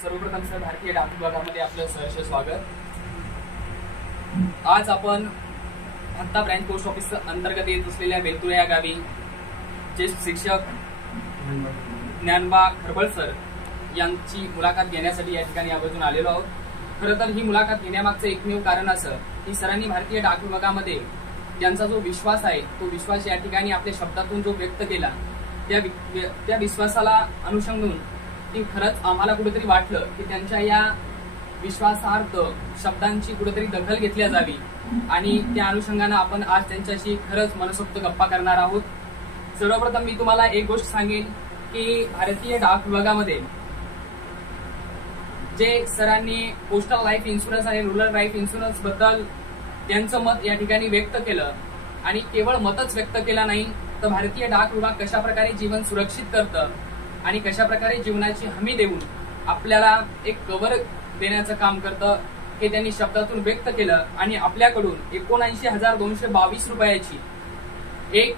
सर्वप्रथम सर भारतीय डाक विभागामध्ये आपलं सहर्ष स्वागत। आज आपण हत्ता ब्रांच पोस्ट ऑफिस अंतर्गत येत असलेल्या बेलतुळे या गावी ज्येष्ठ शिक्षक ज्ञानबा खरबळ सर यांची मुलाखत घेण्यासाठी या ठिकाणी आवर्जून आलेलो आहोत। खरं तर ही मुलाखत घेण्यामागचं एकमेव कारण असं की सरांनी भारतीय डाक विभागामध्ये त्यांचा जो विश्वास आहे तो विश्वास या ठिकाणी आपल्या शब्दातून जो व्यक्त केला त्या विश्वासाला अनुसंधान की खरंच आम्हाला कुठेतरी वाटलं की त्यांच्या या विश्वासार्थ शब्दांची कुठेतरी दखल घेतली जावी आणि त्या अनुषंगाने आपण आज त्यांच्याशी खरंच मनसोक्त गप्पा करणार आहोत। सर्वप्रथम मी तुम्हाला एक गोष्ट सांगेन की भारतीय डाक विभागामध्ये जे सरांनी पोस्टल लाईफ इन्शुरन्स आणि रुरल लाईफ इन्शुरन्स बद्दल त्यांचं मत या ठिकाणी व्यक्त केलं आणि केवळ मतच व्यक्त केला नाही तर भारतीय डाक विभाग कशा प्रकारे जीवन सुरक्षित करतं आणि कशा प्रकारे जीवनाची हमी देऊन आपल्याला एक कव्हर देण्याचं काम करतं हे त्यांनी शब्दातून व्यक्त केलं आणि आपल्याकडून 79,222 रुपयाची एक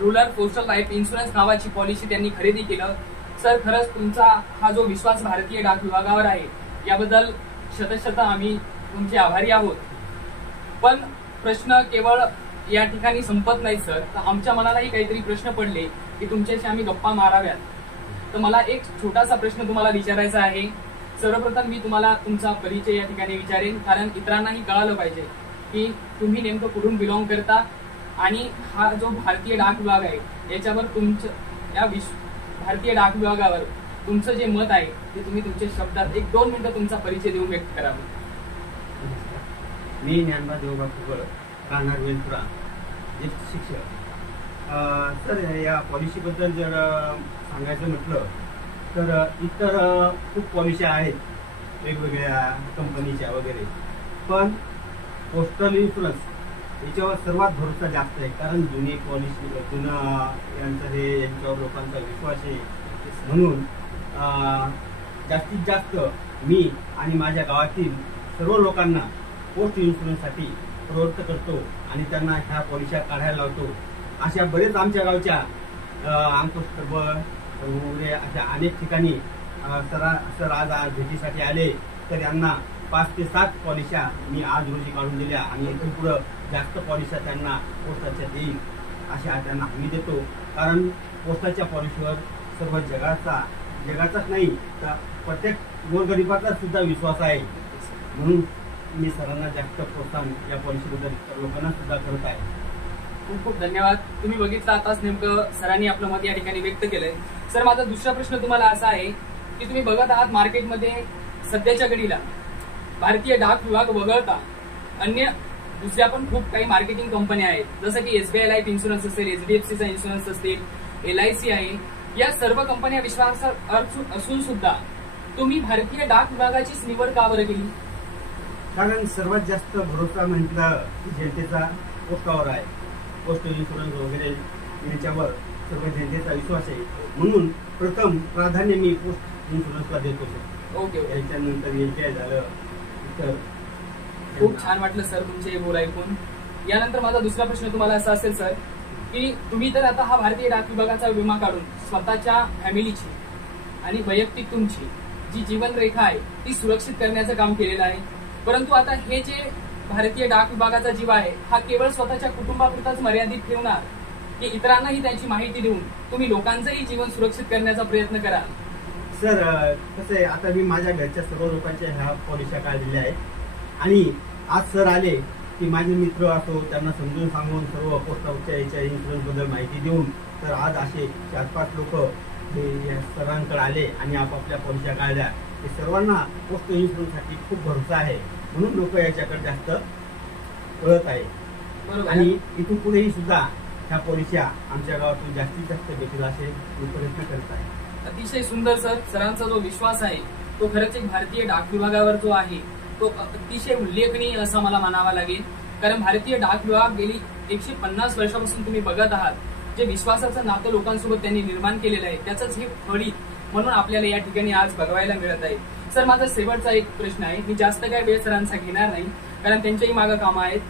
रुरल पोस्टल लाईफ इन्शुरन्स नावाची पॉलिसी त्यांनी खरेदी केलं। सर खरंच तुमचा हा जो विश्वास भारतीय डाक विभागावर आहे याबद्दल शतशत आम्ही तुमचे आभारी आहोत। पण प्रश्न केवळ या ठिकाणी संपत नाही सर, तर आमच्या मनालाही काहीतरी प्रश्न पडले की तुमच्याशी आम्ही गप्पा माराव्यात। तर मला एक छोटासा प्रश्न तुम्हाला विचारायचा आहे। सर्वप्रथम मी तुम्हाला तुमचा परिचय या ठिकाणी विचारेन कारण इतरांनाही कळालं पाहिजे की तुम्ही नेमकं कुठून बिलॉंग करता आणि हा जो भारतीय डाक विभाग आहे याच्यावर तुमचं या भारतीय डाक विभागावर तुमचं जे मत आहे ते तुम्ही तुमच्या शब्दात 1-2 मिनिटं तुमचा परिचय देऊन व्यक्त करावा। मी ज्ञानबा देवबा खरबळ, राहणार बेलतुळा, ज्येष्ठ शिक्षक। सर या पॉलिसीबद्दल जर सांगायचं म्हटलं तर इतर खूप पॉलिसी आहेत वेगवेगळ्या कंपनीच्या वगैरे, पण पोस्टल इन्शुरन्स याच्यावर सर्वात भरोसा जास्त आहे कारण जुनी पॉलिसी यांच्यावर लोकांचा विश्वास आहे म्हणून जास्तीत जास्त मी आणि माझ्या गावातील सर्व लोकांना पोस्ट इन्शुरन्ससाठी प्रवृत्त करतो आणि त्यांना ह्या पॉलिसी काढायला लावतो। अशा बरेच आमच्या गावच्या अंकुश खरबळ वगैरे अशा अनेक ठिकाणी सर आज भेटीसाठी आले तर यांना 5 ते 7 पॉलिस्या मी आज रोजी काढून दिल्या आणि इथून पुढे जास्त पॉलिस्या त्यांना पोस्टाच्या देईल अशा त्यांना हमी देतो कारण पोस्टाच्या पॉलिसीवर सर्व जगाचाच नाही तर प्रत्येक गोरगरिबाचा सुद्धा विश्वास आहे म्हणून मी सरांना जास्त प्रोत्साहन या पॉलिसीबद्दल लोकांना सुद्धा करत आहे। खूप खूप धन्यवाद। तुम्ही बघितलं आताच नेमकं सरांनी आपलं मत या ठिकाणी व्यक्त केलंय। सर माझा दुसरा प्रश्न तुम्हाला असा आहे की तुम्ही बघत आहात मार्केटमध्ये सध्याच्या घडीला भारतीय डाक विभाग वगळता अन्य दुसऱ्या पण खूप काही मार्केटिंग कंपन्या आहेत जसं की SBI लाईफ इन्शुरन्स असेल, HDFCचा इन्शुरन्स असेल, LIC आहे, या सर्व कंपन्या विश्वासार्ह असून सुद्धा तुम्ही भारतीय डाक विभागाचीच निवड का बरं केली? कारण सर्वात जास्त भरोसा म्हटलं की जनतेचा पोस्टावर आहे। पोस्ट इन्शुरन्स वगैरे यांच्यावर सर्व जनतेचा विश्वास आहे म्हणून प्रथम प्राधान्य मी पोस्ट इन्शुरन्सला देतो सर। ओके याच्यानंतर LTI झालं तर खूप छान वाटलं सर तुमचे बोल ऐकून। यानंतर माझा दुसरा प्रश्न तुम्हाला असा असेल सर की तुम्ही तर आता हा भारतीय डाक विभागाचा विमा काढून स्वतःच्या फॅमिलीची आणि वैयक्तिक तुमची जी जीवनरेखा आहे ती सुरक्षित करण्याचं काम केलेलं आहे, परंतु आता हे जे भारतीय डाक विभागाचा जीव आहे हा केवळ स्वतःच्या कुटुंबापुरताच मर्यादित ठेवणार की इतरांनाही त्याची माहिती देऊन तुम्ही लोकांचंही जीवन सुरक्षित करण्याचा प्रयत्न कराल? सर कसं आहे आता मी माझ्या घरच्या सर्व लोकांच्या ह्या पॉलिस्या काढलेल्या आहेत आणि आज सर आले की माझे मित्र असो त्यांना समजून सांगून सर्व पोस्टाच्या याच्या इन्शुरन्स बद्दल माहिती देऊन तर आज असे 4-5 लोक हे सरांकडे आले आणि आपापल्या पॉलिस्या काढल्या। हे सर्वांना पोस्ट इन्शुरन्ससाठी खूप भरोसा आहे म्हणून लोक याच्याकडे जास्त वळत आहे आणि इथून पुढेही सुद्धा ह्या पॉलिस्या आमच्या गावातून जास्तीत जास्त भेटेल असे मी प्रयत्न करत आहे। अतिशय सुंदर सर, सरांचा जो विश्वास आहे तो खरंच एक भारतीय डाक विभागावर जो आहे तो अतिशय उल्लेखनीय असा मला मानावा लागेल कारण भारतीय डाक विभाग गेली 150 वर्षापासून तुम्ही बघत आहात जे विश्वासाचं नातं लोकांसोबत त्यांनी निर्माण केलेलं आहे त्याचंच हे फळीत म्हणून आपल्याला या ठिकाणी आज बघायला मिळत आहे। सर माझा शेवटचा एक प्रश्न आहे, मी जास्त काय वेळ सरांचा घेणार नाही कारण त्यांच्याही मागे कामं आहेत।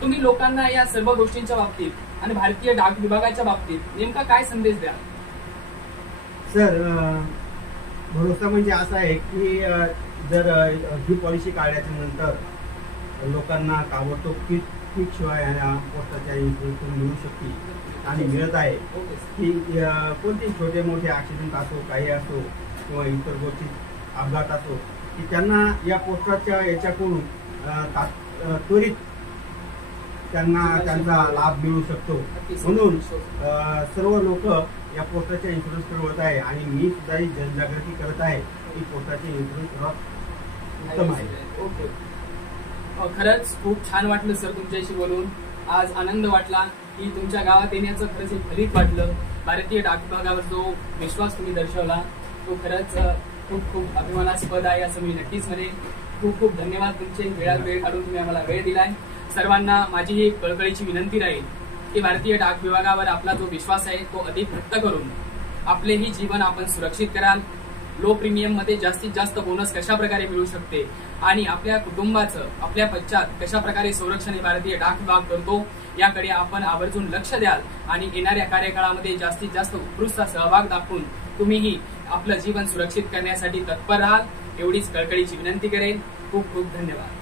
तुम्ही लोकांना या सर्व गोष्टींच्या बाबतीत आणि भारतीय डाक विभागाच्या बाबतीत नेमका काय संदेश द्या? सर भरोसा म्हणजे असा आहे की जर ही पॉलिसी काढल्याच्या नंतर लोकांना ताबडतोब पीक शिवाय पोस्टाच्या इन्शुरन्स मिळू शकते आणि मिळत आहे की कोणते छोटे मोठे ॲक्सिडेंट असो काही असो किंवा इतर गोष्टी अपघात असो की त्यांना या पोस्टाच्या याच्याकडून त्वरित त्यांना त्यांचा लाभ मिळू शकतो. म्हणून सर्व लोक या पोस्टाच्या इन्शुरन्सकडे वळत आहे आणि मी सुद्धा ही जनजागृती करत आहे की पोस्टाचे इन्शुरन्स सर्वात उत्तम आहे. ओके, खरंच खूप छान वाटलं सर तुमच्याशी बोलून. आज आनंद वाटला की तुमच्या गावात येण्याचं खरंच एक फलित वाटलं. भारतीय डाक विभागावर जो विश्वास तुम्ही दर्शवला तो खरंच खूप खूप अभिमानास्पद आहे असं मी नक्कीच म्हणेन. खूप खूप धन्यवाद तुमचे. वेळात वेळ काढून तुम्ही आम्हाला वेळ दिलाय. सर्वांना माझी ही कळकळीची विनंती राहील की भारतीय डाक विभागावर आपला जो विश्वास आहे तो अधिक व्यक्त करून आपलेही जीवन आपण सुरक्षित कराल. लो प्रीमियम मध्ये जास्तीत जास्त बोनस कशा प्रकारे मिळू शकते आणि आपल्या कुटुंबाचं आपल्या पश्चात कशा प्रकारे संरक्षण हे भारतीय डाक विभाग करतो याकडे आपण आवर्जून लक्ष द्याल आणि येणाऱ्या कार्यकाळामध्ये जास्तीत जास्त उत्कृष्ट सहभाग दाखवून तुम्हीही आपलं जीवन सुरक्षित करण्यासाठी तत्पर राहाल एवढीच कळकळीची विनंती करेन. खूप खूप धन्यवाद.